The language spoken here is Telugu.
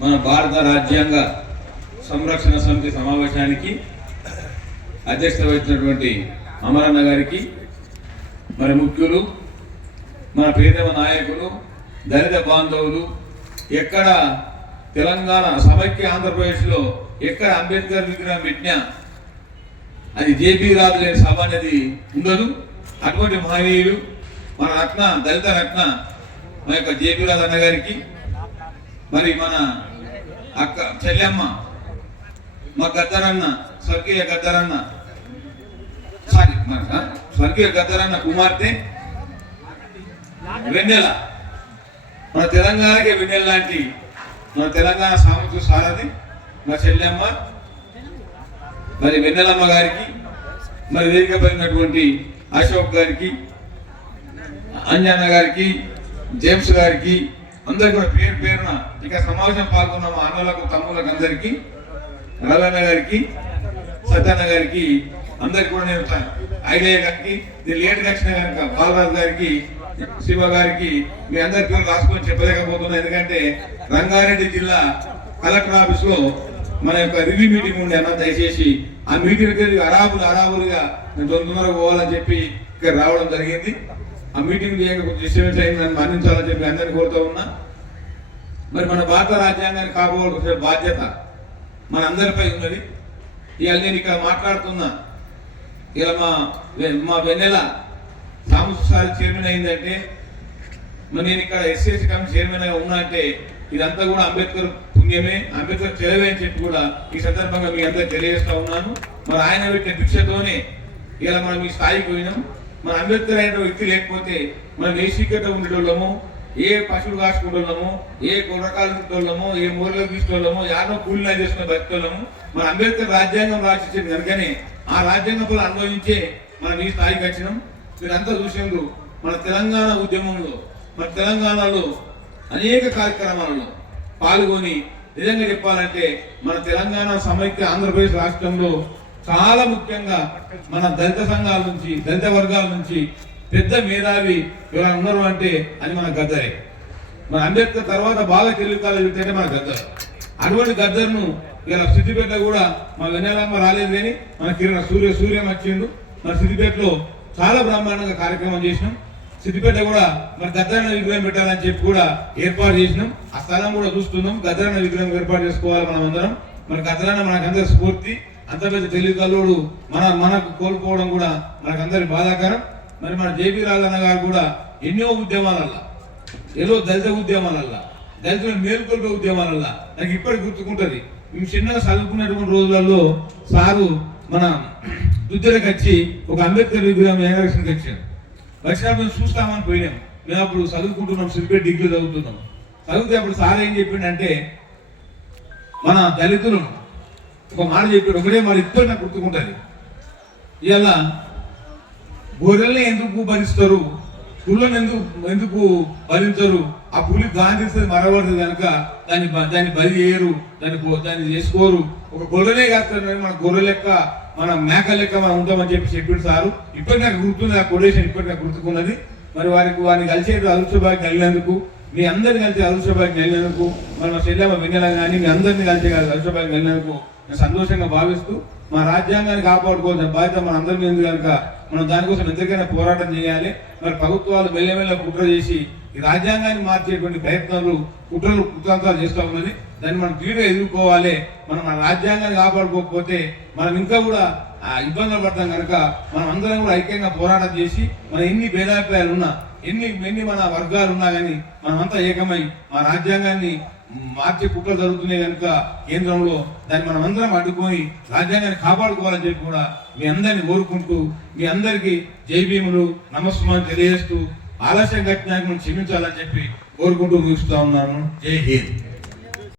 మన భారత రాజ్యాంగ సంరక్షణ సమితి సమావేశానికి అధ్యక్షత వహించినటువంటి అమరన్న గారికి మరి ముఖ్యులు మన ప్రియతమ నాయకులు దళిత బాంధవులు ఎక్కడ తెలంగాణ సమైక్య ఆంధ్రప్రదేశ్లో ఎక్కడ అంబేద్కర్ విగ్రహం పెట్టినా అది జేపీ రాజు లేని సభ అనేది ఉండదు. అటువంటి మహనీయులు మన రత్న దళిత రత్న మా యొక్క జేపీ రాజు అన్నగారికి మరి మన అక్క చెల్లెమ్మ మా గద్దరన్న స్వర్గీయ గద్దరన్న సారీ మన స్వర్గీయ గద్దరన్న కుమార్తె వెన్నెల. మన తెలంగాణకే వెన్నెల లాంటి మన తెలంగాణ సామర్థ్యం సారథి మా చెల్లెమ్మ మరి వెన్నెలమ్మ గారికి మరి వేదిక పడినటువంటి అశోక్ గారికి అంజన్న గారికి జేమ్స్ గారికి అందరికి కూడా పేరు పేరున ఇక సమావేశం పాల్గొన్న మా అన్నలకు తమ్ములకు అందరికీ రవణ గారికి సత్యన్న గారికి అందరికి కూడా నేను ఐడియా గారికి నేను లేట్ వచ్చిన కనుక బాలరాజు గారికి శివ గారికి మీ అందరి పేరు రాసుకొని చెప్పలేకపోతున్నా. ఎందుకంటే రంగారెడ్డి జిల్లా కలెక్టర్ ఆఫీస్లో మన యొక్క రివ్యూ మీటింగ్ ఉండే అన్న దయచేసి ఆ మీటింగ్ అరాబులు అరాబులుగా నేను తొందరగా పోవాలని చెప్పి ఇక్కడ రావడం జరిగింది. ఆ మీటింగ్ చేయక కొంచెం డిస్టర్బెన్స్ అయిందని మన్నించాలని చెప్పి అందరిని కోరుతూ ఉన్నా. మరి మన భారత రాజ్యాంగాన్ని కాపాడుకునే బాధ్యత మన అందరిపై ఉన్నది. ఇవాళ నేను ఇక్కడ మాట్లాడుతున్నా ఇలా మా మా వెన్నెల సాంస్కృతిక చైర్మన్ అయిందంటే మరి నేను ఇక్కడ ఎస్సీఎస్సీ కమిటీ చైర్మన్ ఉన్నా అంటే ఇదంతా కూడా అంబేద్కర్ పుణ్యమే అంబేద్కర్ చెలవే అని చెప్పి కూడా ఈ సందర్భంగా మీ అందరికి తెలియజేస్తూ ఉన్నాను. మరి ఆయన పెట్టిన భిక్షతోనే ఇలా మనం ఈ స్థాయికి పోయినాం. మన అంబేద్కర్ అయిన వ్యక్తి లేకపోతే మనం ఏ ఉండేటోళ్ళము ఏ పశువులు కాసుకుంటున్నాము ఏ గుర్రకాలు తిట్టోళ్ళము ఏ మూరలు తీసుకోళ్ళము యానో కూలినా చేసుకుని బతికోళ్ళము మన అంబేద్కర్ రాజ్యాంగం రాసిచ్చింది కనుకనే ఆ రాజ్యాంగం కూడా అనుభవించే మనం ఈ స్థాయికి వచ్చినాం. మీరంతా చూసిండ్రు మన తెలంగాణ ఉద్యమంలో మన తెలంగాణలో అనేక కార్యక్రమాలలో పాల్గొని నిజంగా చెప్పాలంటే మన తెలంగాణ సమైక్య ఆంధ్రప్రదేశ్ రాష్ట్రంలో చాలా ముఖ్యంగా మన దళిత సంఘాల నుంచి దళిత వర్గాల నుంచి పెద్ద మేధావి ఎవరైనా ఉన్నారు అంటే అది మన గద్దరే. మన అంబేద్కర్ తర్వాత బాగా తెలుగు కాలేజ్ మన గద్దర్. అటువంటి గద్దర్ను ఇలా సిద్దిపేట కూడా మా వెన్నెలమ్మ రాలేదు కానీ మన కిరణ సూర్య సూర్యం వచ్చిండు. మన సిద్దిపేటలో చాలా బ్రహ్మాండంగా కార్యక్రమం చేసినాం. సిద్దిపేట కూడా మరి గద్దరన్న విగ్రహం పెట్టాలని చెప్పి కూడా ఏర్పాటు చేసినాం. ఆ స్థలం కూడా చూస్తున్నాం. గద్దరన్న విగ్రహం ఏర్పాటు చేసుకోవాలి మనం అందరం. మరి గద్దరన్న మనకందరి స్ఫూర్తి. అంత పెద్ద తెలుగు కల్లుడు మన మనకు కోల్పోవడం కూడా మనకందరి బాధాకరం. మరి మన జేపీ రాజన్న గారు కూడా ఎన్నో ఉద్యమాలల్లా ఏదో దళిత ఉద్యమాలల్లా దళితుల మేలుకొల్పే ఉద్యమాలల్లా నాకు ఇప్పటికి గుర్తుకుంటుంది. మేము చిన్నగా చదువుకున్నటువంటి రోజులలో సారు మన దుద్దరికి వచ్చి ఒక అంబేద్కర్ విగ్రహం ఎగరేషన్కి వచ్చాడు వచ్చినప్పుడు మేము చూస్తామని పోయినాం. మేము అప్పుడు చదువుకుంటున్నాం సిరిపేట డిగ్రీ చదువుతున్నాం. చదివితే అప్పుడు సార్ ఏం చెప్పిండంటే మన దళితులను ఒక మాట చెప్పాడు. ఒకటే మాట ఇప్పుడు నాకు గుర్తుకుంటుంది. ఇలా గొర్రెల్ని ఎందుకు భరిస్తారు? పుల్లను ఎందుకు ఎందుకు భరించరు? ఆ పులి గాంధిస్తుంది మరబడుతుంది కనుక దాన్ని బ- దాన్ని బలి చేయరు దాన్ని దాన్ని చేసుకోరు. ఒక గొర్రెలే కాస్తారు మన గొర్రె లెక్క మన మేక లెక్క మనం ఉంటామని చెప్పి చెప్పిండు సారు. ఇప్పటికి నాకు గుర్తుంది ఆ కొడేషన్ ఇప్పటికి నాకు గుర్తుకున్నది. మరి వారికి వారిని కలిసే అదృష్టభాగ్యం కలిగినందుకు మీ అందరిని కలిసి అదృష్టభాగ్యం వెళ్ళినందుకు మరి మా శ్రీలమ్మ వెన్నెల కానీ మీ అందరిని కలిసి అదృష్టభాగ్యం వెళ్ళినందుకు నేను సంతోషంగా భావిస్తూ మా రాజ్యాంగాన్ని కాపాడుకోవాల్సిన బాధ్యత మన అందరి మీద కనుక మనం దానికోసం ఎంతకైనా పోరాటం చేయాలి. మరి ప్రభుత్వాలు మెల్లమెల్ల కుట్ర చేసి ఈ రాజ్యాంగాన్ని మార్చేటువంటి ప్రయత్నాలు కుట్రలు కుతంత్రాలు చేస్తూ ఉన్నది. దాన్ని మనం తీవ్రంగా ఎదుర్కోవాలి. మనం మన రాజ్యాంగాన్ని కాపాడుకోకపోతే మనం ఇంకా కూడా ఆ ఇబ్బందులు పడతాం కనుక మనం అందరం కూడా ఐక్యంగా పోరాటం చేసి మన ఎన్ని భేదాభిప్రాయాలు ఉన్నా ఎన్ని ఎన్ని మన వర్గాలు ఉన్నా కానీ మనమంతా ఏకమై మా రాజ్యాంగాన్ని మార్చి కుట్రలు జరుగుతున్నాయి కనుక కేంద్రంలో దాన్ని మనం అందరం అడ్డుకొని రాజ్యాంగాన్ని కాపాడుకోవాలని చెప్పి కూడా మీ అందరిని కోరుకుంటూ మీ అందరికీ జై భీములు నమస్కారం తెలియజేస్తూ ఆలస్యం కట్టినాక మనం క్షమించాలని చెప్పి కోరుకుంటూ ముగిస్తా ఉన్నాను. జై హింద్.